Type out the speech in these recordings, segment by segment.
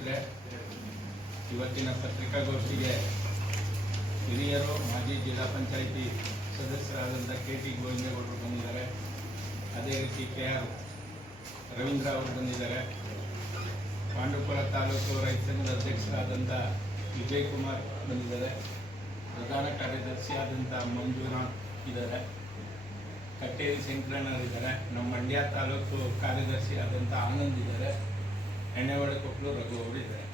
ಸ್ನೇಹಿತರೆ ಇವತ್ತಿನ ಪತ್ರಿಕಾಗೋಷ್ಠಿಗೆ ಹಿರಿಯರು, ಮಾಜಿ ಜಿಲ್ಲಾ ಪಂಚಾಯಿತಿ ಸದಸ್ಯರಾದಂಥ ಕೆ ಟಿ ಗೋವಿಂದೇಗೌಡರು ಬಂದಿದ್ದಾರೆ. ಅದೇ ರೀತಿ ಕೆ ಆರ್ ರವೀಂದ್ರ ಅವರು ಬಂದಿದ್ದಾರೆ. ಪಾಂಡುಪುರ ತಾಲೂಕು ರೈತ ಸಂಘದ ಅಧ್ಯಕ್ಷರಾದಂಥ ವಿಜಯ್ ಕುಮಾರ್ ಬಂದಿದ್ದಾರೆ. ಪ್ರಧಾನ ಕಾರ್ಯದರ್ಶಿ ಆದಂಥ ಮಂಜುನಾಥ್ ಇದ್ದಾರೆ. ಕಟ್ಟೇರಿ ಶಂಕರಣ್ಣರಿದ್ದಾರೆ ನಮ್ಮ ಮಂಡ್ಯ ತಾಲೂಕು ಕಾರ್ಯದರ್ಶಿ ಆದಂಥ ಆನಂದ್ ಇದ್ದಾರೆ. ಎಣ್ಣೆವಾಡ ಕೊಪ್ಪಲು ರಘು ಅವರು ಇದ್ದಾರೆ.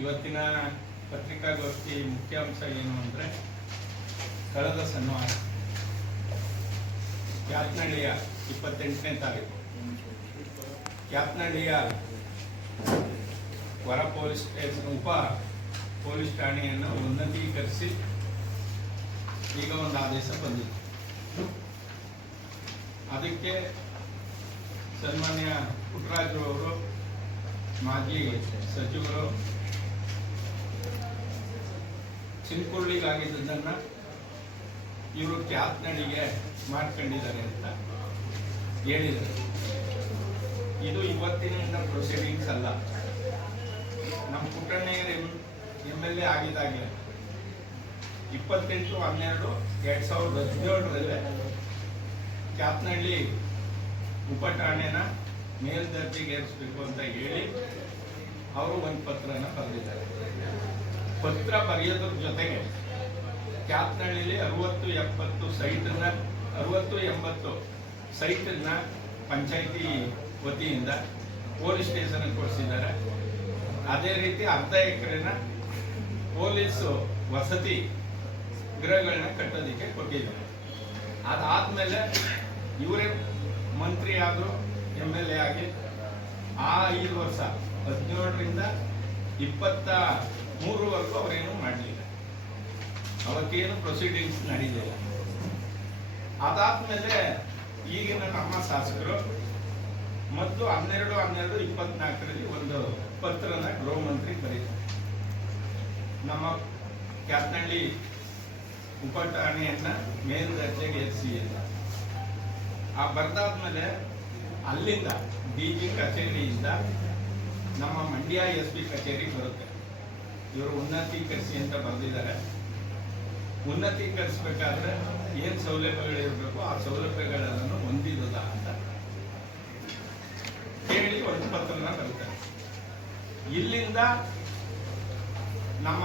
ಇವತ್ತಿನ ಪತ್ರಿಕಾಗೋಷ್ಠಿ ಮುಖ್ಯಾಂಶ ಏನು ಅಂದರೆ ಕಳೆದ ಸನ್ಮಾನ ಕ್ಯಾತ್ನಳ್ಳಿಯ ಇಪ್ಪತ್ತೆಂಟನೇ ತಾರೀಕು. ಕ್ಯಾತ್ನಳ್ಳಿಯ ಹೊರ ಪೊಲೀಸ್ ಸ್ಟೇಷನ್, ಉಪ ಪೊಲೀಸ್ ಠಾಣೆಯನ್ನು ಉನ್ನತೀಕರಿಸಿ ಈಗ ಒಂದು ಆದೇಶ ಬಂದಿದೆ. ಅದಕ್ಕೆ ಸನ್ಮಾನ್ಯ ಪುಟ್ಟರಾಜು ಅವರು ಮಾಜಿ ಸಚಿವರು ಚಿನ್ಕುರ್ಳಿಗಾಗಿದ್ದನ್ನು ಇವರು ಕ್ಯಾತ್ನಳ್ಳಿಗೆ ಮಾಡ್ಕೊಂಡಿದ್ದಾರೆ ಅಂತ ಹೇಳಿದರು. ಇದು ಇವತ್ತಿನಿಂದ ಪ್ರೊಸೀಡಿಂಗ್ಸ್ ಅಲ್ಲ. ನಮ್ಮ ಪುಟ್ಟಣ್ಣಯ್ಯರ ಎಂ ಎಲ್ ಎ ಆಗಿದ್ದಾಗಲೇ ಇಪ್ಪತ್ತೆಂಟು, ಹನ್ನೆರಡು, ಎರಡ್ ಸಾವಿರದ ಹದಿನೇಳರಲ್ಲೇ ಕ್ಯಾತ್ನಹಳ್ಳಿ ಉಪಠಾಣೆನ ಮೇಲ್ದರ್ಜೆಗೇರಿಸಬೇಕು ಅಂತ ಹೇಳಿ ಅವರು ಒಂದು ಪತ್ರನ ಬರೆದಿದ್ದಾರೆ. ಪತ್ರ ಬರೆಯೋದ್ರ ಜೊತೆಗೆ ಕ್ಯಾತ್ನಳ್ಳಿಲಿ ಅರವತ್ತು ಎಪ್ಪತ್ತು ಸೈಟನ್ನ ಅರವತ್ತು ಎಂಬತ್ತು ಸೈಟನ್ನ ಪಂಚಾಯಿತಿ ವತಿಯಿಂದ ಪೊಲೀಸ್ ಸ್ಟೇಷನ್ಗೆ ಕೊಡಿಸಿದ್ದಾರೆ. ಅದೇ ರೀತಿ ಅರ್ಧ ಎಕರೆನ ಪೊಲೀಸು ವಸತಿ ಗೃಹಗಳನ್ನ ಕಟ್ಟೋದಕ್ಕೆ ಕೊಟ್ಟಿದ್ದಾರೆ. ಅದಾದ್ಮೇಲೆ ಇವರೇ ಮಂತ್ರಿ ಆದರು ಎಂ ಎಲ್ ಎ ಆಗಿ ಆ ಐದು ವರ್ಷ, ಹದಿನೇಳರಿಂದ ಇಪ್ಪತ್ತ ಮೂರವರೆಗೂ ಅವರೇನು ಮಾಡಲಿಲ್ಲ. ಅವತ್ತೇನು ಪ್ರೊಸೀಡಿಂಗ್ಸ್ ನಡೀಲಿಲ್ಲ. ಅದಾದ್ಮೇಲೆ ಈಗಿನ ನಮ್ಮ ಶಾಸಕರು ಮತ್ತು ಹನ್ನೆರಡು ಹನ್ನೆರಡು, ಇಪ್ಪತ್ನಾಲ್ಕರಲ್ಲಿ ಒಂದು ಪತ್ರನ ಗೃಹ ಮಂತ್ರಿ ಬರೀತಾರೆ. ನಮ್ಮ ಕ್ಯಾತ್ನಹಳ್ಳಿ ಉಪಠಾಣೆಯನ್ನ ಮೇಲ್ದರ್ಜೆಗೆ ಏರಿಸಿ ಅಂತ. ಆ ಬರ್ದಾದ್ಮೇಲೆ ಅಲ್ಲಿಂದ ಡಿ ಜಿ ಕಚೇರಿಯಿಂದ ನಮ್ಮ ಮಂಡ್ಯ ಎಸ್ ಪಿ ಕಚೇರಿ ಬರುತ್ತೆ. ಇವರು ಉನ್ನತೀಕರಿಸಿ ಅಂತ ಬರೆದಿದ್ದಾರೆ. ಉನ್ನತೀಕರಿಸಬೇಕಾದ್ರೆ ಏನು ಸೌಲಭ್ಯಗಳಿರಬೇಕು ಆ ಸೌಲಭ್ಯಗಳನ್ನು ಹೊಂದಿರೋದ ಅಂತ ಕೇಳಿ ಒಂದು ಪತ್ರನ ಬರುತ್ತೆ ಇಲ್ಲಿಂದ ನಮ್ಮ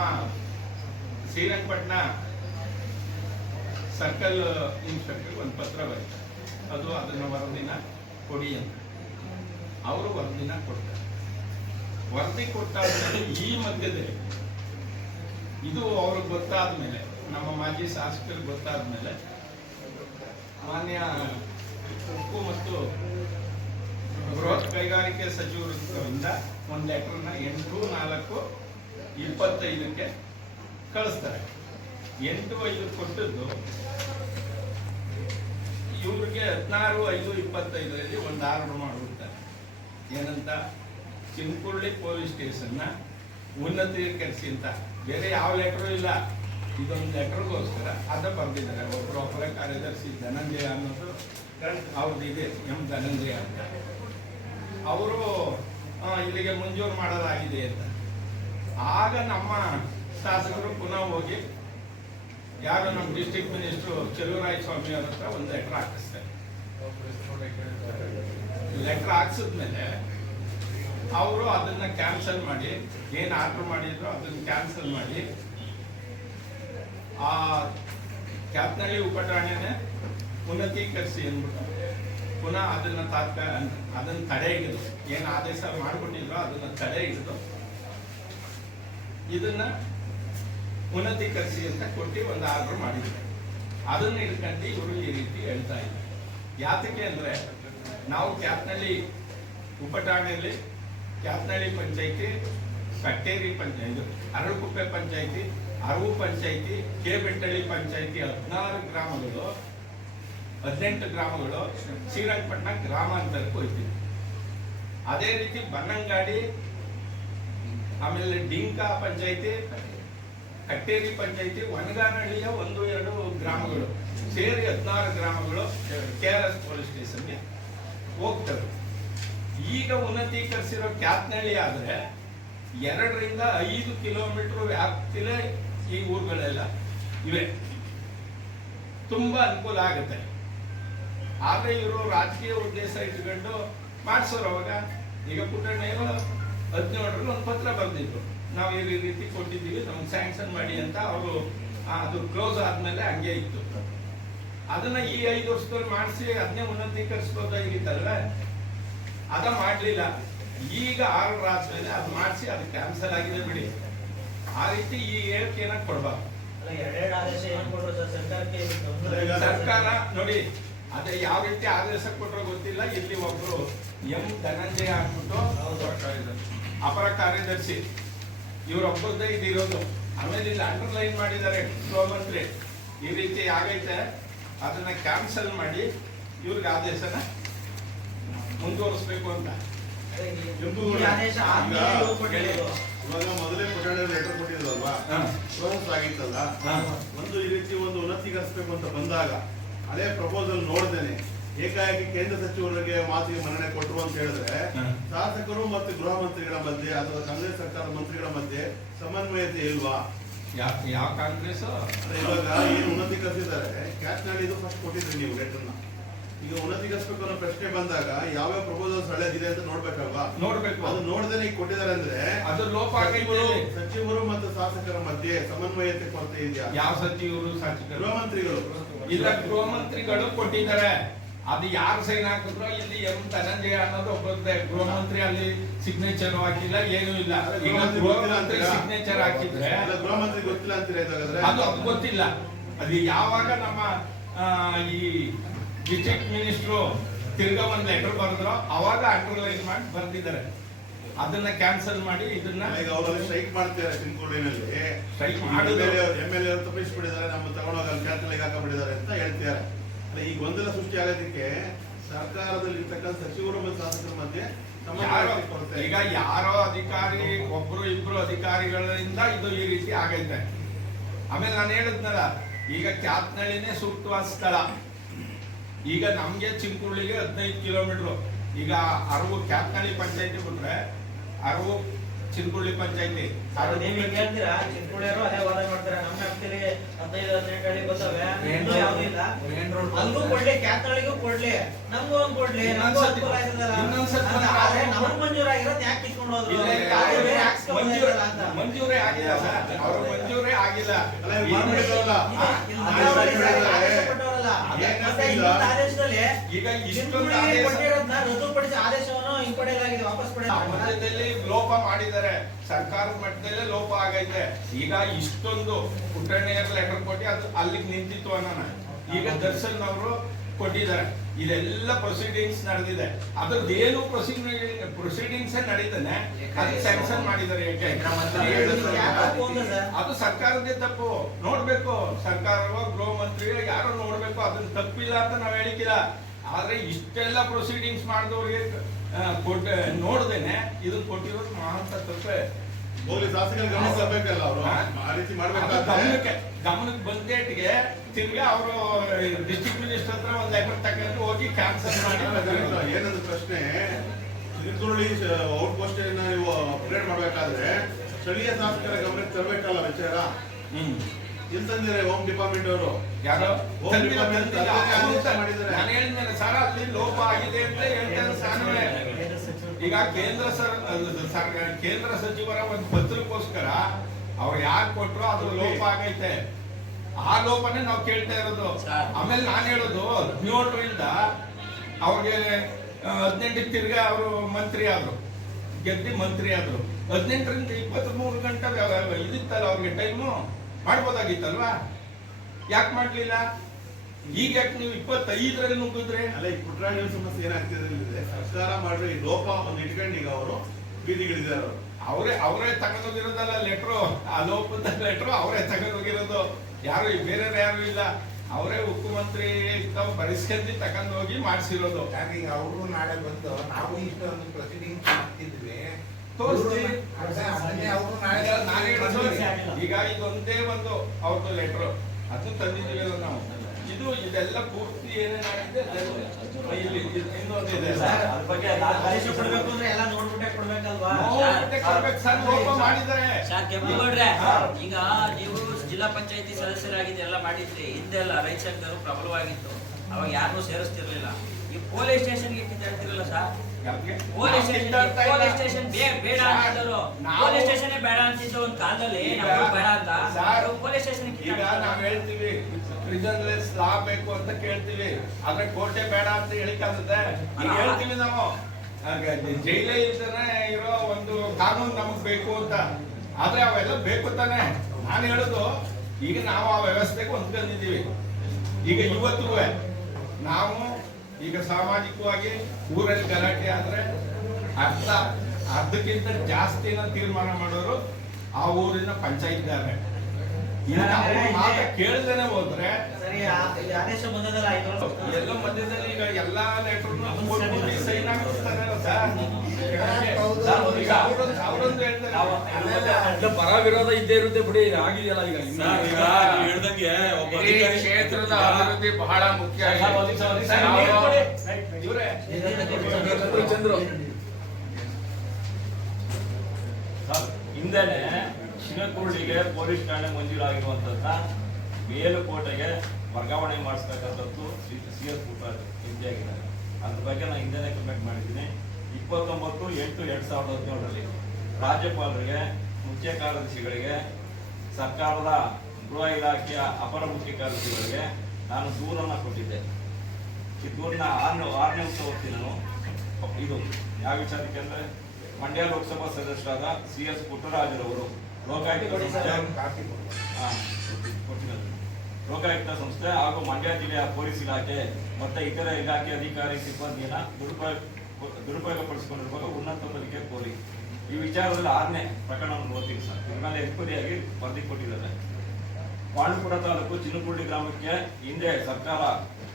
ಶ್ರೀರಂಗಪಟ್ಟಣ ಸರ್ಕಲ್ ಇನ್ಸ್ಪೆಕ್ಟರ್ ಒಂದು ಪತ್ರ ಬರುತ್ತೆ ಅದು ಅದನ್ನು ವರದಿನ ಕೊಡಿ ಅಂತ. ಅವರು ವರದಿನ ಕೊಡ್ತಾರೆ. ವರದಿ ಕೊಟ್ಟಾದ್ಮೇಲೆ ಈ ಮಧ್ಯದಲ್ಲಿ, ಇದು ಅವ್ರಿಗೆ ಗೊತ್ತಾದ ಮೇಲೆ ನಮ್ಮ ಮಾಜಿ ಶಾಸಕರಿಗೆ ಗೊತ್ತಾದ ಮೇಲೆ ಮಾನ್ಯ ಉಕ್ಕು ಮತ್ತು ಬೃಹತ್ ಕೈಗಾರಿಕೆ ಸಚಿವರಿಂದ ಒಂದು ಲೆಟರ್ನ ಎಂಟು ನಾಲ್ಕು ಇಪ್ಪತ್ತೈದಕ್ಕೆ ಕಳಿಸ್ತಾರೆ. ಎಂಟು ಐದು ಕೊಟ್ಟದ್ದು ಇವ್ರಿಗೆ ಹದಿನಾರು, ಐದು, ಇಪ್ಪತ್ತೈದರಲ್ಲಿ ಒಂದು ಆರ್ಡರ್ ಮಾಡಿಬಿಡ್ತಾರೆ. ಏನಂತ? ಚಿನ್ಕುರ್ಳಿ ಪೊಲೀಸ್ ಸ್ಟೇಷನ್ನ ಉನ್ನತೀಕರಿಸಿ ಅಂತ. ಬೇರೆ ಯಾವ ಲೆಟರು ಇಲ್ಲ. ಇದೊಂದು ಲೆಟರ್ಗೋಸ್ಕರ ಅದ ಬರೆದಿದ್ದಾರೆ. ಒಬ್ಬರು ಅಪರ ಕಾರ್ಯದರ್ಶಿ ಧನಂಜಯ ಅನ್ನೋದು ಅವ್ರದ್ದು ಇದೆ, ಎಂ ಧನಂಜಯ ಅಂತ. ಅವರು ಇಲ್ಲಿಗೆ ಮಂಜೂರು ಮಾಡೋದಾಗಿದೆ ಅಂತ. ಆಗ ನಮ್ಮ ಶಾಸಕರು ಪುನಃ ಹೋಗಿ ಯಾರು ನಮ್ಮ ಡಿಸ್ಟ್ರಿಕ್ಟ್ ಮಿನಿಸ್ಟ್ರು ಚೆಲುವರಾಯ ಸ್ವಾಮಿ ಅವ್ರ ಹತ್ರ ಒಂದು ಲೆಟರ್ ಹಾಕಿಸ್ತಾರೆ. ಲೆಟರ್ ಹಾಕ್ಸಿದ್ಮೇಲೆ ಅವರು ಅದನ್ನ ಕ್ಯಾನ್ಸಲ್ ಮಾಡಿ, ಏನು ಆರ್ಡರ್ ಮಾಡಿದ್ರು ಅದನ್ನ ಕ್ಯಾನ್ಸಲ್ ಮಾಡಿ, ಆ ಕ್ಯಾತ್ನಳ್ಳಿ ಉಪಠಾಣೆನೆ ಉನ್ನತೀಕರಿಸಿ ಅಂದ್ಬಿಟ್ಟು, ಪುನಃ ಅದನ್ನ ತಾತ್ಕ ಅದನ್ನ ತಡೆ ಹಿಡಿದು, ಏನು ಆದೇಶ ಮಾಡಿಕೊಟ್ಟಿದ್ರು ಅದನ್ನ ತಡೆ ಹಿಡಿದು, ಇದನ್ನ ಉನ್ನತೀಕರಿಸಿ ಅಂತ ಕೊಟ್ಟು ಒಂದು ಆರ್ಡರ್ ಮಾಡಿದ್ರು. ಅದನ್ನ ಇಟ್ಕೊಂಡು ಇವರು ಈ ರೀತಿ ಹೇಳ್ತಾ ಇದ್ದಾರೆ ಯಾತಕ್ಕೆ ಅಂದ್ರೆ, ನಾವು ಕ್ಯಾತ್ನಳ್ಳಿ ಉಪಠಾಣೆಯಲ್ಲಿ ಕ್ಯಾತ್ನಳ್ಳಿ ಪಂಚಾಯಿತಿ, ಕಟ್ಟೇರಿ ಪಂಚಾಯತಿ ಅರಳುಕುಪ್ಪೆ ಪಂಚಾಯಿತಿ, ಅರವು ಪಂಚಾಯಿತಿ ಕೆ ಬೆಟ್ಟಳ್ಳಿ ಪಂಚಾಯಿತಿ, ಹದಿನಾರು ಗ್ರಾಮಗಳು, ಹದಿನೆಂಟು ಗ್ರಾಮಗಳು ಶ್ರೀರಂಗಪಟ್ಟಣ ಗ್ರಾಮಾಂತರಕ್ಕೆ ಹೋಯ್ತೀವಿ ಅದೇ ರೀತಿ ಬನ್ನಂಗಾಡಿ, ಆಮೇಲೆ ಡಿಂಕಾ ಪಂಚಾಯಿತಿ ಕಟ್ಟೇರಿ ಪಂಚಾಯಿತಿ ವನಗಾನಹಳ್ಳಿಯ ಒಂದು, ಎರಡು ಗ್ರಾಮಗಳು. ಸೇರಿ ಹದಿನಾರು ಗ್ರಾಮಗಳು ಕೆ ಆರ್ ಎಸ್ ಪೊಲೀಸ್ ಸ್ಟೇಷನ್ಗೆ ಹೋಗ್ತವೆ. ಈಗ ಉನ್ನತೀಕರಿಸಿರೋ ಕ್ಯಾತ್ನಹಳ್ಳಿ ಆದ್ರೆ ಎರಡರಿಂದ ಐದು ಕಿಲೋಮೀಟರ್ ವ್ಯಾಪ್ತಿಲೇ ಈ ಊರುಗಳೆಲ್ಲ ಇವೆ. ತುಂಬಾ ಅನುಕೂಲ ಆಗುತ್ತೆ. ಆದ್ರೆ ಇವರು ರಾಜಕೀಯ ಉದ್ದೇಶ ಇಟ್ಕೊಂಡು ಮಾಡಿಸೋರು ಅವಾಗ. ಈಗ ಪುಟ್ಟಣ್ಣಯ್ಯರು ಹದಿನೇಳರಲ್ಲಿ ಒಂದು ಪತ್ರ ಬರೆದಿದ್ರು. ನಾವು ಈ ರೀತಿ ಕೊಟ್ಟಿದ್ದೀವಿ ನಮ್ಗೆ ಸ್ಯಾಂಕ್ಷನ್ ಮಾಡಿ ಅಂತ ಅವರು ಅದು ಕ್ಲೋಸ್ ಆದ್ಮೇಲೆ ಹಂಗೆ ಇತ್ತು. ಅದನ್ನ ಈ ಐದು ವರ್ಷದಲ್ಲಿ ಮಾಡಿಸಿ ಅದನ್ನೇ ಉನ್ನತೀಕರಿಸ್ಬೋದಾಗಿತ್ತಲ್ವ ಅದ ಮಾಡ್ಲಿಲ್ಲ. ಈಗ ಆರು ಆದ್ಮೇಲೆ ಅದು ಮಾಡಿಸಿ ಅದು ಕ್ಯಾನ್ಸಲ್ ಆಗಿದೆ ಬಿಡಿ. ಆ ರೀತಿ ಈ ಹೇಳಿಕೆನ ಕೊಡ್ಬಾರ್ದು? ಸರ್ಕಾರ ನೋಡಿ ಅದೇ ಯಾವ ರೀತಿ ಆದೇಶ ಕೊಟ್ಟರೋ ಗೊತ್ತಿಲ್ಲ. ಇಲ್ಲಿ ಒಬ್ರು ಎಂ ಧನಂಜಯ ಆಗ್ಬಿಟ್ಟು ಅಪರ ಕಾರ್ಯದರ್ಶಿ. ಇವರೊಬ್ಬರದ್ದೇ ಇದಿರೋದು ಆಮೇಲೆ ಇಲ್ಲಿ ಅಂಡರ್ಲೈನ್ ಮಾಡಿದ್ದಾರೆ ಗೃಹಮಂತ್ರಿ ಈ ರೀತಿ ಆಗೈತೆ. ಅದನ್ನ ಕ್ಯಾನ್ಸಲ್ ಮಾಡಿ ಇವ್ರಿಗೆ ಆದೇಶನ ಮುಂದುವರಿಸ್ಬೇಕು ಅಂತ. ಇವ್ರು. ಇವಾಗ ಮೊದಲೇ ಪುಟಾಣಿ ಲೆಟರ್ ಕೊಟ್ಟಿದ್ರಲ್ವಾ? ಆಗಿತ್ತಲ್ಲ. ಒಂದು ಈ ರೀತಿ ಒಂದು ಉನ್ನತೀಕರಿಸಬೇಕು ಅಂತ ಬಂದಾಗ ಅದೇ ಪ್ರಪೋಸಲ್ ನೋಡ್ದೇನೆ ಏಕಾಏಕಿ ಕೇಂದ್ರ ಸಚಿವರಿಗೆ ಮಾತಿಗೆ ಮನ್ನಣೆ ಕೊಟ್ಟರು ಅಂತ ಹೇಳಿದ್ರೆ. ಶಾಸಕರು ಮತ್ತು ಗೃಹ ಮಂತ್ರಿಗಳ ಮಧ್ಯೆ ಅಥವಾ ಕಾಂಗ್ರೆಸ್ ಸರ್ಕಾರದ ಮಂತ್ರಿಗಳ ಮಧ್ಯೆ ಸಮನ್ವಯತೆ ಇಲ್ವಾ? ಯಾವ ಯಾವ ಕಾಂಗ್ರೆಸ್ ಇವಾಗ ಏನು ಉನ್ನತೀಕರಿಸಿದ್ದಾರೆ ಕ್ಯಾಟ್ನಲ್ಲಿ ಇದು ಫಸ್ಟ್ ಕೊಟ್ಟಿದ್ರಿ ನೀವು ಲೆಟರ್ನ ಈಗ ಉನ್ನತೀಕರಿಸಬೇಕು ಅನ್ನೋ ಪ್ರಶ್ನೆ ಬಂದಾಗ ಯಾವ್ಯಾವ ಪ್ರಪೋಸಲ್ಸ್ ಹಳೇದಿದೆ ಅಂತ ನೋಡ್ಬೇಕಲ್ವಾ? ನೋಡ್ಬೇಕು. ಅದು ನೋಡ್ದೇನೆ ಈಗ ಕೊಟ್ಟಿದ್ದಾರೆ ಅಂದ್ರೆ ಅದು ಲೋಪ ಆಗಿರ್ಬೋದು ಸಚಿವರು ಇಲ್ಲಿ. ಸಚಿವರು ಮತ್ತು ಶಾಸಕರ ಮಧ್ಯೆ ಸಮನ್ವಯತೆ ಕೊರತೆ ಇದೆಯಾ? ಯಾವ ಸಚಿವರು ಶಾಸಕರು? ಗೃಹ ಮಂತ್ರಿಗಳು. ಇಲ್ಲ ಗೃಹ ಮಂತ್ರಿಗಳು ಕೊಟ್ಟಿದ್ದಾರೆ. ಅದು ಯಾರು ಸೈನ್ ಹಾಕಿದ್ರು ಇಲ್ಲಿ ಎಂ ಧನಂಜಯ ಅನ್ನೋದು ಒಬ್ಬರದ್ದೇ. ಗೃಹ ಮಂತ್ರಿ ಅಲ್ಲಿ ಸಿಗ್ನೇಚರ್ ಹಾಕಿಲ್ಲ ಏನೂ ಇಲ್ಲ. ಗೃಹ ಮಂತ್ರಿ ಸಿಗ್ನೇಚರ್ ಹಾಕಿದ್ರೆ ಗೃಹ ಮಂತ್ರಿ ಗೊತ್ತಿಲ್ಲ ಅಂತಾರೆ ಅದು ಅದು ಗೊತ್ತಿಲ್ಲ. ಅದು ಯಾವಾಗ ನಮ್ಮ ಈ ಡಿಸ್ಟ್ರಿಕ್ಟ್ ಮಿನಿಸ್ಟ್ರು ತಿರ್ಗಾ ಒಂದು ಲೆಟರ್ ಬರೆದ್ರು ಅವಾಗ ಅಂಡರ್ಲೈನ್ ಮಾಡಿ ಬರೆದಿದ್ದಾರೆ. ಅದನ್ನ ಕ್ಯಾನ್ಸಲ್ ಮಾಡಿ ಇದನ್ನ ಈಗ ಅವರಲ್ಲಿ ಸ್ಟ್ರೈಕ್ ಮಾಡ್ತಿದ್ದಾರೆ ಚಿನ್ಕೋಡಿನಲ್ಲಿ ಸ್ಟ್ರೈಕ್ ಮಾಡಿದ್ರೆ ಎಂ ಎಲ್ ಎ ತಪ್ಪಿಸ್ಬಿಟ್ಟಿದ್ದಾರೆ ನಮ್ಮ ತಗೊಂಡೋಗಿ ಕ್ಯಾನ್ಸಲ್ ಹಾಕಬಿಟ್ಟಿದ್ದಾರೆ ಅಂತ ಹೇಳ್ತಿದ್ದಾರೆ. ಈ ಗೊಂದಲ ಸೃಷ್ಟಿ ಆಗೋದಕ್ಕೆ ಸರ್ಕಾರದಲ್ಲಿ ಇರ್ತಕ್ಕಂಥ ಸಚಿವರು ಮತ್ತು ಶಾಸಕರ ಮಧ್ಯೆ ಈಗ ಯಾರೋ ಅಧಿಕಾರಿ ಒಬ್ರು ಇಬ್ರು ಅಧಿಕಾರಿಗಳಿಂದ ಇದು ಈ ರೀತಿ ಆಗೈತೆ. ಆಮೇಲೆ ನಾನು ಹೇಳಿದ್ನಲ್ಲ ಈಗ ಕ್ಯಾತ್ನಳ್ಳಿನೇ ಸೂಕ್ತವಾದ ಸ್ಥಳ. ಈಗ ನಮ್ಗೆ ಚಿಂಕುಳ್ಳಿಗೆ ಹದಿನೈದು ಕಿಲೋಮೀಟರ್. ಈಗ ಅರವು ಕ್ಯಾತ್ನಳ್ಳಿ ಪಂಚಾಯತಿ ಬಿಟ್ರೆ ಅರವು ಚಿಂಕುಳ್ಳಿ ಪಂಚಾಯತಿ. ಅದು ನೀವ್ ಹಿಂಗ್ ಹೇಳ್ತೀರಾ? ಚಿಕ್ಕುಳಿಯರು ಅದೇ ವಾದ ಮಾಡ್ತಾರೆ? ನಮ್ಮ ವ್ಯಾಪ್ತಿಲಿ ಹದಿನೈದು ಹದಿನೆಂಟು ಹಳ್ಳಿ ಬರ್ತವೆ. ಇನ್ನೂ ಯಾವ್ದು ಇಲ್ಲ. ಅಲ್ಗೂ ಕೊಡ್ಲಿ ಕ್ಯಾತಳಿಗೂ ಕೊಡ್ಲಿ. ನಮ್ಗೂ ಒಂದ್ ಕೊಡ್ಲಿ. ನಮ್ಗೂ ಇನ್ನೊಂದ್ಸತಿ- ಅನುಕೂಲ ಆಯ್ತದಲ್ಲ ಇನ್ನೊಂದ್ಸತಿ ಅಂತ ಬಂದ್ರೆ ಆದ್ರೆ ನಮಗ್ ಮಂಜೂರಾಗಿರೋದ್ ಯಾಕೆ ಕಿತ್ಕೊಂಡು ಹೋದ್ರು? ಇಲ್ಲ, ಇಲ್ಲ, ಯಾಕೆ ಅವ್ರು ಬೇರೆ ಹಾಕ್ಸ್ಕೊಂಡ್ ಮಂಜೂರೇ ಅಂತ. ಮಂಜೂರೇ ಆಗಿಲ್ಲ ಸರ್. ಅವ್ರ ಮಂಜೂರೇ ಆಗಿಲ್ಲ. ಆದೇಶ. ಆದೇಶ ಆದೇಶದಲ್ಲಿ ಈಗ ಇಷ್ಟೊಂದು ಆದೇಶ ರದ್ದುಪಡಿಸಿ ಆದೇಶವನ್ನು ಹಿಂಪಡೆಯಲಾಗಿದೆ ವಾಪಸ್ ಪಡೆಯಲಾಗಿದೆ ಮಧ್ಯದಲ್ಲಿ ಲೋಪ ಮಾಡಿದ್ದಾರೆ. ಸರ್ಕಾರದ ಮಟ್ಟದಲ್ಲೇ ಲೋಪ ಆಗೈತೆ. ಈಗ ಇಷ್ಟೊಂದು ಪುಟ್ಟಣ್ಣಯ್ಯರ ಲೆಟರ್ ಕೊಟ್ಟು ಅದು ಅಲ್ಲಿಗೆ ನಿಂತಿತ್ತು ಅನ್ನೋಣ. ಈಗ ದರ್ಶನ್ ಅವರು ಕೊಟ್ಟಿದ್ದಾರೆ. ಇದೆಲ್ಲ ಪ್ರೊಸೀಡಿಂಗ್ಸ್ ನಡೆದಿದೆ. ಅದ್ರದ್ದು ಏನು ಪ್ರೊಸೀಡಿಂಗ್ ಪ್ರೊಸೀಡಿಂಗ್ಸ್ ನಡೀತಾನೆ ಅದು ಸ್ಯಾಂಕ್ಷನ್ ಮಾಡಿದ್ದಾರೆ ಅದು ಸರ್ಕಾರದೇ ತಪ್ಪು ನೋಡ್ಬೇಕು ಸರ್ಕಾರವೋ ಗೃಹ ಮಂತ್ರಿಯೋ ಯಾರೋ ನೋಡ್ಬೇಕು ಅದನ್ನ ತಪ್ಪಿಲ್ಲ ಅಂತ ನಾವ್ ಹೇಳಿಕಿಲ್ಲ ಆದ್ರೆ ಇಷ್ಟೆಲ್ಲ ಪ್ರೊಸೀಡಿಂಗ್ಸ್ ಮಾಡಿದವ್ರಿಗೆ ಕೊಟ್ಟ ನೋಡ್ದೇನೆ ಇದನ್ನ ಕೊಟ್ಟಿರೋದು ಮಹಂತ ತಪ್ಪೆ ಗಮನಕ್ಕೆ ಗಮನಕ್ಕೆ ಬಂದೇಟ್ಗೆ ತಿರ್ಗಿ ಅವರು ಡಿಸ್ಟ್ರಿಕ್ಟ್ ಮಿನಿಸ್ಟರ್ ಹತ್ರ ಒಂದ್ ಲೆಟರ್ ತಗೊಂಡು ಹೋಗಿ ಕ್ಯಾನ್ಸಲ್ ಮಾಡಿ. ಏನಂದ ಏನಂದ್ರೆ ಪ್ರಶ್ನೆ ಚಿನ್ಕುರುಳಿ ಔಟ್ ಪೋಸ್ಟ್ ನೀವು ಅಪ್ಗ್ರೇಡ್ ಮಾಡ್ಬೇಕಾದ್ರೆ ಸ್ಥಳೀಯ ಶಾಸಕರ ಗಮನಕ್ಕೆ ತರಬೇಕಲ್ಲ ವಿಚಾರ? ಹ್ಮ್. ಇಲ್ಲಿ ತಂದಿದ್ದಾರೆ ಹೋಮ್ ಡಿಪಾರ್ಟ್ಮೆಂಟ್ ಅವರು. ಯಾರೋ. ನಾನು ಹೇಳಿದ್ಮೇಲೆ ಸರ್ ಅಲ್ಲಿ ಲೋಪ ಆಗಿದೆ ಅಂತ ಹೇಳ್ತಾರೆ ಸಾನವೇ ಈಗ ಕೇಂದ್ರ ಸರ್ ಕೇಂದ್ರ ಸಚಿವರ ಒಂದು ಪತ್ರಕ್ಕೋಸ್ಕರ ಅವ್ರು ಯಾರು ಕೊಟ್ರು ಅದ್ರ ಲೋಪ ಆಗೈತೆ. ಆ ಲೋಪನೇ ನಾವು ಕೇಳ್ತಾ ಇರೋದು. ಆಮೇಲೆ ನಾನು ಹೇಳೋದು ಹದಿನೇಳರಿಂದ ಅವ್ರಿಗೆ ಹದಿನೆಂಟಕ್ಕೆ ತಿರ್ಗಾ ಅವರು ಮಂತ್ರಿ ಆದ್ರು. ಗೆದ್ದಿ ಮಂತ್ರಿ ಆದ್ರು. ಹದಿನೆಂಟರಿಂದ ಇಪ್ಪತ್ತ್ ಮೂರು ಗಂಟೆ ಇದಿತ್ತಲ್ಲ ಅವ್ರಿಗೆ ಟೈಮು? ಮಾಡ್ಬೋದಾಗಿತ್ತಲ್ವಾ? ಯಾಕೆ ಮಾಡ್ಲಿಲ್ಲ? ಈಗ ಯಾಕೆ ನೀವು ಇಪ್ಪತ್ತೈದರಲ್ಲಿ ನುಗ್ಗಿದ್ರೆ ಅಲ್ಲ ಈ ಪುಟ್ರಾಣಿ ಸಮಸ್ಯೆ ಏನಾಗ್ತಿದೆ ಅಂದ್ರೆ ಸರ್ಕಾರ ಮಾಡಿದ್ರೆ ಈ ಲೋಪ ಒಂದು ಇಟ್ಕೊಂಡು ಈಗ ಅವರು ಬೀದಿಗಿಳಿದಾರ ಅವರು. ಅವರೇ ತಗೊಂಡೋಗಿರೋದಲ್ಲ ಲೆಟ್ರು ಆ ಲೋಪದ ಲೆಟ್ರು ಅವರೇ ತಗೊಂಡೋಗಿರೋದು. ಯಾರು ಬೇರೆ ಯಾರು ಇಲ್ಲ. ಅವರೇ ಮುಖ್ಯಮಂತ್ರಿ ತಾವು ಬರೆಸ್ಕೊಂಡಿ ತಗೊಂಡು ಹೋಗಿ ಮಾಡಿಸಿರೋದು. ಯಾಕೆ ಈಗ ಅವರು ನಾಳೆ ಬಂದು ನಾವು ಇಷ್ಟೊಂದು ಪ್ರತಿನಿಧಿ ಮಾಡ್ತಿದ್ವಿ. ಈಗ ಇದೊಂದೇ ಒಂದು ಅವ್ರದ್ದು ಲೆಟ್ರು ಅದನ್ನ ತಂದಿದ್ದೀವಿ ನಾವು. ಇದು ಇದೆಲ್ಲ ಪೂರ್ತಿ ಏನೇನಾಗಿದೆ ಇಲ್ಲಿ ಇನ್ನೊಂದಿದೆ ಈಗ ನೀವು ಜಿಲ್ಲಾ ಪಂಚಾಯತಿ ಸದಸ್ಯರಾಗಿದ್ದು ಎಲ್ಲ ಮಾಡಿದ್ರಿ ಹಿಂದೆ ಎಲ್ಲ ರೈತ ಸಂಘರು ಪ್ರಬಲವಾಗಿತ್ತು. ಅವಾಗ ಯಾರನ್ನೂ ಸೇರಿಸ್ತಿರ್ಲಿಲ್ಲ. ಈ ಪೊಲೀಸ್ ಸ್ಟೇಷನ್ಗೆ ಕಿತ್ತಾಡ್ತಿರಲ್ಲ ಸರ್? ಪೊಲೀಸ್ ನಾವು ಸ್ಟೇಷನ್ ಪೊಲೀಸ್ ಸ್ಟೇಷನ್ ಬೇಡ ಅಂತಿದ್ರು. ಪೊಲೀಸ್ ಸ್ಟೇಷನ್ ಬೇಡ ಅಂತಿದ್ದು ಒಂದು ಕಾಲದಲ್ಲಿ. ನಮ್ಗೆ ಬೇಡ ಅಂತ. ಪೊಲೀಸ್ ಸ್ಟೇಷನ್ ಈಗ ನಾವ್ ಹೇಳ್ತೀವಿ ಪ್ರಿಸನ್ಲೆಸ್ ಲಾ ಬೇಕು ಅಂತ ಕೇಳ್ತೀವಿ. ಆದ್ರೆ ಕೋಟೆ ಬೇಡ ಅಂತ ಹೇಳಿಕಾಗುತ್ತೆ ಹೇಳ್ತೀವಿ ನಾವು. ಜೈಲೇ ಇರೋ ಒಂದು ಕಾನೂನು ನಮಗ್ ಬೇಕು ಅಂತ. ಆದ್ರೆ ಅವೆಲ್ಲ ಬೇಕು ತಾನೆ. ನಾನು ಹೇಳುದು ಈಗ ನಾವು ಆ ವ್ಯವಸ್ಥೆಗೆ ಹೊಂದ್ಕೊಂಡಿದೀವಿ ಈಗ ಇವತ್ತು ನಾವು ಈಗ ಸಾಮಾಜಿಕವಾಗಿ ಊರಲ್ಲಿ ಗಲಾಟೆ ಆದ್ರೆ ಅರ್ಧ ಅರ್ಧಕ್ಕಿಂತ ಜಾಸ್ತಿನ ತೀರ್ಮಾನ ಮಾಡೋರು ಆ ಊರಿನ ಮಾತು ಕೇಳ್ದೇನೆ ಹೋದ್ರೆ ಎಲ್ಲ ಮಧ್ಯದಲ್ಲಿ ಈಗ ಎಲ್ಲಾ ಲೆಟರ್ ಸೈನ್ ಹಾಕಿಸ್ತಾರಲ್ಲ ಸರ್ ಪರ ವಿರೋಧ ಇದ್ದೇ ಇರುತ್ತೆ ಬಿಡಿ ಆಗಿದೆಯಲ್ಲ ಈಗ ಇನ್ನು. ಸರ್, ಈಗ ನೀವು ಹೇಳ್ದಂಗೆ ಒಬ್ಬ ಕ್ಷೇತ್ರದ ಅಭಿವೃದ್ಧಿ ಬಹಳ ಮುಖ್ಯ ಚಂದ್ರು, ಹಿಂದೆನೆ ಶಿನಕುರುಳಿಗೆ ಪೊಲೀಸ್ ಠಾಣೆ ಮಂಜೂರಾಗಿರುವಂತದ್ದ ಮೇಲುಕೋಟೆಗೆ ವರ್ಗಾವಣೆ ಮಾಡಿಸ್ತಕ್ಕಂಥದ್ದು ಸಿ ಎಸ್ ಪುಟ್ರಾಜ್ ಹಿಂದೆಯಾಗಿದ್ದಾರೆ ಅದ್ರ ಬಗ್ಗೆ ನಾನು ಹಿಂದೆನೆ ಕಮೆಂಟ್ ಮಾಡಿದ್ದೀನಿ. ಇಪ್ಪತ್ತೊಂಬತ್ತು ಎಂಟು ಎರಡ್ ಸಾವಿರದ ಹದಿನೇಳರಲ್ಲಿ ರಾಜ್ಯಪಾಲರಿಗೆ ಮುಖ್ಯ ಕಾರ್ಯದರ್ಶಿಗಳಿಗೆ ಸರ್ಕಾರದ ಗೃಹ ಇಲಾಖೆಯ ಅಪರ ಮುಖ್ಯ ಕಾರ್ಯದರ್ಶಿಗಳಿಗೆ ನಾನು ದೂರನ್ನು ಕೊಟ್ಟಿದ್ದೆ. ಈ ದೂರನ್ನ ಆರನೇ ಆರನೇ ಉತ್ಸವ ಹೋಗ್ತೀನಿ ನಾನು ಇದು ಯಾವ ವಿಚಾರಕ್ಕೆ ಅಂದ್ರೆ ಮಂಡ್ಯ ಲೋಕಸಭಾ ಸದಸ್ಯರಾದ ಸಿ ಎಸ್ ಪುಟ್ಟರಾಜರವರು ಲೋಕಾಯುಕ್ತ. ಲೋಕಾಯುಕ್ತ ಸಂಸ್ಥೆ ಹಾಗೂ ಮಂಡ್ಯ ಜಿಲ್ಲೆಯ ಪೊಲೀಸ್ ಇಲಾಖೆ ಮತ್ತೆ ಇತರ ಇಲಾಖೆ ಅಧಿಕಾರಿ ಸಿಬ್ಬಂದಿಯನ್ನು ದುರುಪಯೋಗ ದುರುಪಯೋಗಪಡಿಸಿಕೊಂಡಿರುವ ಉನ್ನತ ತನಿಖೆ ಕೋರಿ. ಈ ವಿಚಾರದಲ್ಲಿ ಆರನೇ ಪ್ರಕರಣವನ್ನು ಓದ್ತೀನಿ ಸರ್. ಇದ್ರ ಮೇಲೆ ಎನ್ಕ್ವೈರಿಯಾಗಿ ವರದಿ ಕೊಟ್ಟಿದ್ದಾರೆ. ವಾಣಪುರ ತಾಲೂಕು ಚಿನ್ನಕುಳ್ಳಿ ಗ್ರಾಮಕ್ಕೆ ಹಿಂದೆ ಸರ್ಕಾರ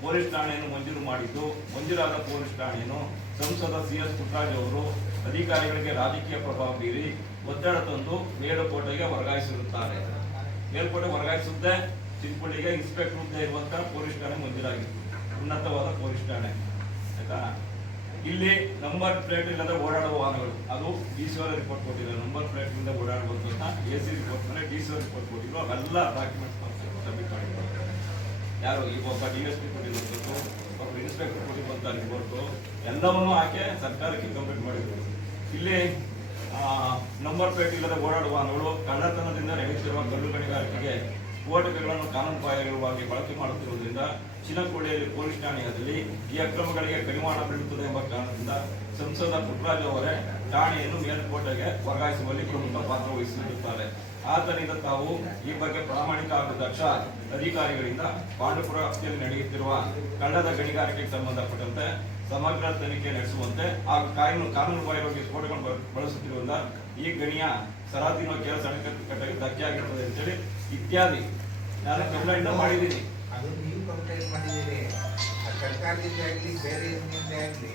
ಪೊಲೀಸ್ ಠಾಣೆಯನ್ನು ಮಂಜೂರು ಮಾಡಿದ್ದು, ಮಂಜೂರಾದ ಪೊಲೀಸ್ ಠಾಣೆಯನ್ನು ಸಂಸದ ಸಿ ಎಸ್ ಪುಟ್ಟರಾಜ್ ಅವರು ಅಧಿಕಾರಿಗಳಿಗೆ ರಾಜಕೀಯ ಪ್ರಭಾವ ಬೀರಿ ಒತ್ತಡ ತಂದು ಮೇಲುಕೋಟೆಗೆ ವರ್ಗಾಯಿಸಿರುತ್ತಾರೆ. ಮೇಲುಕೋಟೆ ವರ್ಗಾಯಿಸುತ್ತೆ ಚಿನ್ನಕುಳ್ಳಿಗೆ ಇನ್ಸ್ಪೆಕ್ಟರ್ ಹುದ್ದೆ ಇರುವಂತಹ ಪೊಲೀಸ್ ಠಾಣೆ ಮಂಜೂರಾಗಿತ್ತು. ಉನ್ನತವಾದ ಪೊಲೀಸ್ ಠಾಣೆ. ಆಯ್ತಾ? ಇಲ್ಲಿ ನಂಬರ್ ಪ್ಲೇಟ್ ಇಲ್ಲದೆ ಓಡಾಡುವ ವಾಹನಗಳು. ಅದು ಡಿ ಸಿ ರಿಪೋರ್ಟ್ ಕೊಟ್ಟಿದ್ದಾರೆ ನಂಬರ್ ಪ್ಲೇಟ್ ಇಂದ ಓಡಾಡುವಂತ ಎ ಸಿ ರಿಪೋರ್ಟ್ ಮೇಲೆ ಡಿ ಸಿ ರಿಪೋರ್ಟ್ ಕೊಟ್ಟಿದ್ರು. ಅವೆಲ್ಲ ಡಾಕ್ಯುಮೆಂಟ್ಸ್ ಯಾರು ಈ ಒಬ್ಬ ಡಿ ಎಸ್ ಪಿ ಕೊಟ್ಟಿರುವಂಥದ್ದು ಒಬ್ಬ ಇನ್ಸ್ಪೆಕ್ಟರ್ ಕೊಟ್ಟಿರುವಂಥ ರಿಪೋರ್ಟ್ ಎಲ್ಲವನ್ನು ಹಾಕಿ ಸರ್ಕಾರಕ್ಕೆ ಕಂಪ್ಲೀಟ್ ಮಾಡಿದ್ರು. ಇಲ್ಲಿ ನಂಬರ್ ಪ್ಲೇಟ್ ಇಲ್ಲದೆ ಓಡಾಡುವ ವಾಹನಗಳು ಕಳ್ಳತನದಿಂದ ನಡೆಯುತ್ತಿರುವ ಕಲ್ಲು ಗಣಿಗಾರಿಕೆಗೆ ಸ್ಫೋಟಕಗಳನ್ನು ಕಾನೂನು ಬಾಹಿರವಾಗಿ ಬಳಕೆ ಮಾಡುತ್ತಿರುವುದರಿಂದ ಚಿನ್ನಕೋಡಿಯಲ್ಲಿ ಪೊಲೀಸ್ ಠಾಣೆಯಲ್ಲಿ ಈ ಅಕ್ರಮಗಳಿಗೆ ಕಡಿವಾಣ ಬೀಳುತ್ತದೆ ಎಂಬ ಕಾರಣದಿಂದ ಸಂಸದ ಪುಟ್ರಾಜ್ ಅವರೇ ಠಾಣೆಯನ್ನು ಮೇಲ್ಕೋಟೆಗೆ ವರ್ಗಾಯಿಸುವಲ್ಲಿ ಪ್ರಮುಖ ಪಾತ್ರ ವಹಿಸಿರುತ್ತಾರೆ. ಆದ್ದರಿಂದ ತಾವು ಈ ಬಗ್ಗೆ ಪ್ರಾಮಾಣಿಕ ಹಾಗೂ ದಕ್ಷ ಅಧಿಕಾರಿಗಳಿಂದ ಪಾಂಡುಪುರ ವ್ಯಾಪ್ತಿಯಲ್ಲಿ ನಡೆಯುತ್ತಿರುವ ಕಳ್ಳದ ಗಣಿಗಾರಿಕೆಗೆ ಸಂಬಂಧಪಟ್ಟಂತೆ ಸಮಗ್ರ ತನಿಖೆ ನಡೆಸುವಂತೆ ಹಾಗೂ ಕಾನೂನು ಕಾನೂನು ಬಾಹಿರವಾಗಿ ಸ್ಫೋಟಗಳನ್ನು ಬಳ- ಬಳಸುತ್ತಿರುವುದರಿಂದ ಈ ಗಣಿಯ ಸರಾತಿನ ಕೆಲಸ ಧಕ್ಕೆ ಆಗಿರುತ್ತದೆ ಅಂತೇಳಿ ಇತ್ಯಾದಿ ನಾನು ಕಂಪ್ಲೇಂಟ್ ಮಾಡಿದ್ದೀನಿ. ಕಂಪ್ಲೇಂಟ್ ಮಾಡಿದ್ದೀರಿ ಆ ಸರ್ಕಾರದಿಂದ ಆಗಲಿ ಬೇರೆ ಇದರಿಂದ ಆಗ್ಲಿ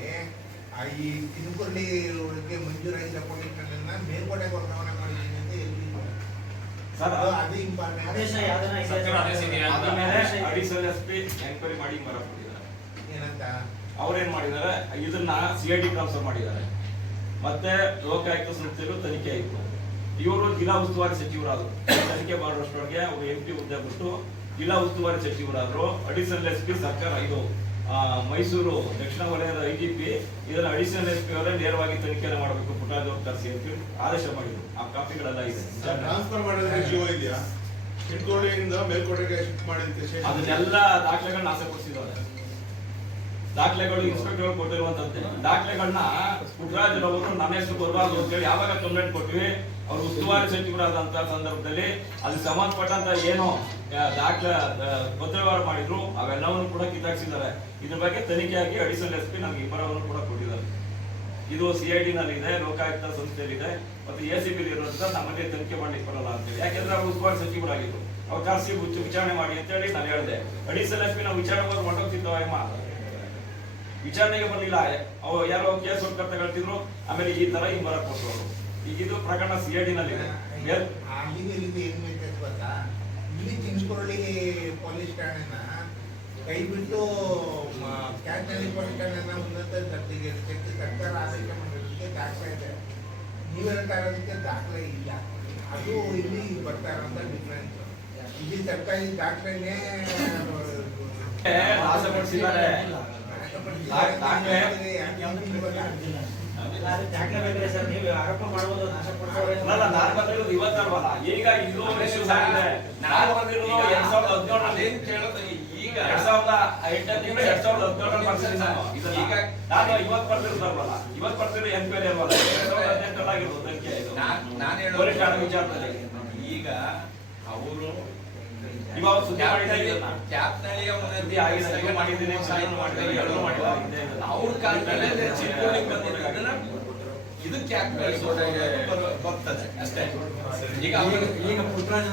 ಆ ಈ ತಿನ್ಕೊಳ್ಳಿ ಒಳಗೆ ಮಂಜೂರಾಗಿದ್ದ ಪೊಲೀಸರನ್ನ ಮೇಲ್ಗಡೆ ವರ್ಗಾವಣೆ ಮಾಡಿದ್ದೀನಿ ಅಂತ ಎಲ್ಲಿ ಸರ್ ಅದು- ಅದು ಇಂಪಾರ್ಟೆಂಟ್ ಆದೇಶ ಯಾವ್ದನ ಇದೆ ಸರ್ಕಾರ ಆದೇಶ ಇದೆಯಾ? ಅದ್ರ ಮೇಲೆ ಅಡಿಷನಲ್ ಎಸ್ ಪಿ ಎಂಕ್ವೈರಿ ಮಾಡಿ ಮರ ಏನಂತ? ಅವ್ರೇನ್ ಮಾಡಿದ್ದಾರೆ? ಇದನ್ನ ಸಿ ಐ ಡಿ ಟ್ರಾನ್ಸ್ಫರ್ ಮಾಡಿದ್ದಾರೆ. ಮತ್ತೆ ಲೋಕಾಯುಕ್ತ ಸಂಸ್ಥೆಗಳು ತನಿಖೆ ಆಯಿತು. ಇವರು ಜಿಲ್ಲಾ ಉಸ್ತುವಾರಿ ಸಚಿವರಾದರು. ತನಿಖೆ ಮಾಡುವಷ್ಟೊಳಗೆ ಅವರು ಎಂ ಪಿ ಹುದ್ದೆ ಬಿಟ್ಟು ಜಿಲ್ಲಾ ಉಸ್ತುವಾರಿ ಸಚಿವರಾದರು ಅಡಿಷನಲ್ ಎಸ್ ಪಿ ಸರ್ಕಾರ ಇದು ಆ, ಮೈಸೂರು ದಕ್ಷಿಣ ವಲಯದ ಐ ಜಿ ಪಿ ಇದನ್ನು ಅಡಿಷನಲ್ ಎಸ್ ಪಿ ಅವರೇ ನೇರವಾಗಿ ತನಿಖೆ ಮಾಡಬೇಕು ಪುಟ್ಟರಾಜ್ ಕರ್ಸಿ ಅಂತ ಹೇಳಿ ಆದೇಶ ಮಾಡಿದ್ರು. ಆ ಕಾಪಿಗಳೆಲ್ಲ ಇದೆ. ಟ್ರಾನ್ಸ್ಫರ್ ಮಾಡಿದ್ರೆ ಜೀವ ಇದೆಯಾ? ಮೇಲ್ಕೋಟೆಗೆ ಶಿಫ್ಟ್ ಅದನ್ನೆಲ್ಲ ದಾಖಲೆಗಳನ್ನ ನಾಶಪಡಿಸಿದ್ದಾರೆ ದಾಖಲೆಗಳು ಇನ್ಸ್ಪೆಕ್ಟರ್ ಕೊಟ್ಟಿರುವಂತದ್ದೇ. ದಾಖಲೆಗಳನ್ನ ಪುಟ್ಟರಾಜರವರು ನನ್ನ ಹೆಸರು ಬರಬಾರ್ದು ಅಂತೇಳಿ ಯಾವಾಗ ಕಂಪ್ಲೇಂಟ್ ಕೊಟ್ವಿ ಅವರು ಉಸ್ತುವಾರಿ ಸಚಿವರಾದಂತಹ ಸಂದರ್ಭದಲ್ಲಿ ಅದಕ್ಕೆ ಸಂಬಂಧಪಟ್ಟಂತ ಏನು ದಾಖಲೆ ಪತ್ರವಾರ ಮಾಡಿದ್ರು ಅವೆಲ್ಲವನ್ನು ಕೂಡ ಕಿತ್ತಾಕ್ಸಿದ್ದಾರೆ ಇದ್ರ ಬಗ್ಗೆ ತನಿಖೆಯಾಗಿ ಅಡಿಷನಲ್ ಎಸ್ ಪಿ ನಮ್ಗೆ ಇಬ್ಬರವನ್ನು ಕೂಡ ಕೊಟ್ಟಿದ್ದಾರೆ ಇದು ಸಿ ಐ ನಲ್ಲಿ ಇದೆ ಲೋಕಾಯುಕ್ತ ಸಂಸ್ಥೆಯಲ್ಲಿದೆ ಮತ್ತು ಎ ಸಿ ಬಿ ಇರೋದ್ರಿಂದ ನಮಗೆ ತನಿಖೆ ಮಾಡ್ಲಿಕ್ಕೆ ಬರಲ್ಲ ಅಂತೇಳಿ ಯಾಕೆಂದ್ರೆ ಅವರು ಉಸ್ತುವಾರಿ ಸಚಿವರಾಗಿದ್ರು ಅವ್ರು ಹುಚ್ಚು ವಿಚಾರಣೆ ಮಾಡಿ ಅಂತೇಳಿ ನಾನು ಹೇಳಿದೆ ಅಡಿಷನಲ್ ಎಸ್ ಪಿ ನಾವು ವಿಚಾರಣೆ ಮಾಡಿ ಹೊರಟೋಗ್ತಿದ್ದವ ವಿಚಾರಣೆಗೆ ಬಂದಿಲ್ಲ ಅವ್ರು ಯಾರೋ ಕೇಸ್ ಹೊಡ್ಕರ್ತ ಹೇಳ್ತಿದ್ರು ಆಮೇಲೆ ಈ ತರ ಕೊಟ್ರು ಅವರು ಈಗ ಇದು ಪ್ರಕರಣ ಸಿ ಐ ಡಿ ನಲ್ಲಿ ಇದೆ ಮೇಲ್- ಅಲ್ಲಿಗೆ ಇಲ್ಲಿಗೆ ಏನ್ ವ್ಯತ್ಯಾಸ ಗೊತ್ತಾ ಇಲ್ಲಿ ಚಿನ್ಸ್ಕೊರಳ್ಳಿ ಪೊಲೀಸ್ ಠಾಣೆನ ಕೈ ಬಿಟ್ಟು ಕ್ಯಾಚ್ನಲ್ಲಿ ಪಡಿಕೊಂಡನ್ನ ಉನ್ನತ ದರ್ಜೆಗೆ ಸರ್ಕಾರ ಆದೇಶ ಮಾಡಿರೋದಕ್ಕೆ ದಾಖಲೆ ಇದೆ. ನೀವೆಲ್ಲ ತರೋದಕ್ಕೆ ದಾಖಲೆ ಇಲ್ಲ. ಅದು ಇಲ್ಲಿ ಬರ್ತಾ ಇರೋಂಥ ಡಿಫ್ರೆನ್ಸ್ ಇಲ್ಲಿ ಸರ್ಕಾರಿ ದಾಖಲೆನೇ ಆರೋಪ ಮಾಡ್ಬೋದು ಈಗ ಇದು ಎರಡ್ ಸಾವಿರದ ಈಗ ಎರಡ್ ಸಾವಿರದ ಎಂಟರಿಂದ ಎರಡ್ ಸಾವಿರದ ಹದಿನೇಳರಲ್ಲಿ ಬರ್ತೀನಿ ನಾನು ಈಗ- ನಾನು ಇವತ್ತು ಇವತ್ತು ಬರ್ತಿರೋ ಎರಡ್ ಸಾವಿರದ ಆಗಿರೋದು ನಾನ್ ವಿಚಾರದಲ್ಲಿ. ಈಗ ಅವರು ಇವಾಗ ಸುದ್ದಿ ಮಾಡಿದ್ದೀನಿ, ಮಾಡಿದ್ದೀನಿ. ಅವ್ರ ಕಾಲದಲ್ಲಿ ಇದಕ್ಕೆ ಯಾಕೆ ಬರ್ತದೆ. ಅಷ್ಟೇ ಈಗ ಈಗ ಪುಟ್ಟರಾಜ್